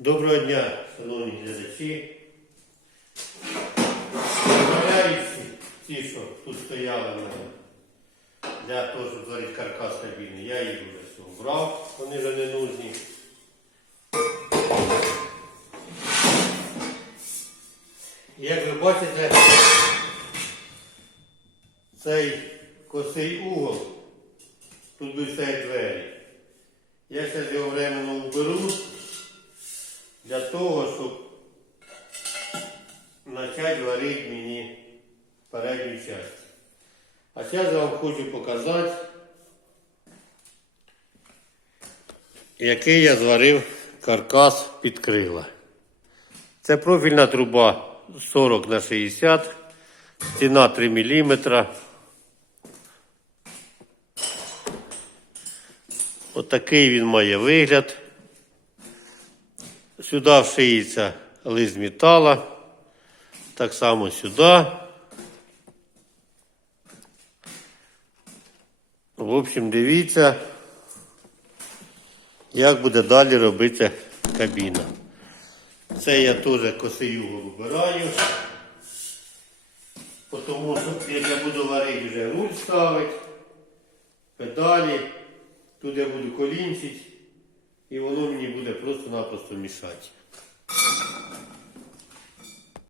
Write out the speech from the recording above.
Доброго дня, шановні глядачі. Вибирають ті, що тут стояли мене для того, щоб зварити каркас кабіни. Я їх вже все убрав, вони вже не нужні. Як ви бачите, цей косий угол, тут би двері. Я зараз його временно почати варити мені передню частину. А зараз я вам хочу показати, який я зварив каркас під крила. Це профільна труба 40 на 60, стіна 3 мм. Отакий він має вигляд. Сюди вшиється лист метала. Так само сюди. В общем, дивіться, як буде далі робити кабіна. Це я теж косию вибираю. Тому що я буду варити вже руль ставити, педалі, тут я буду колінчити, і воно мені буде просто-напросто мішати.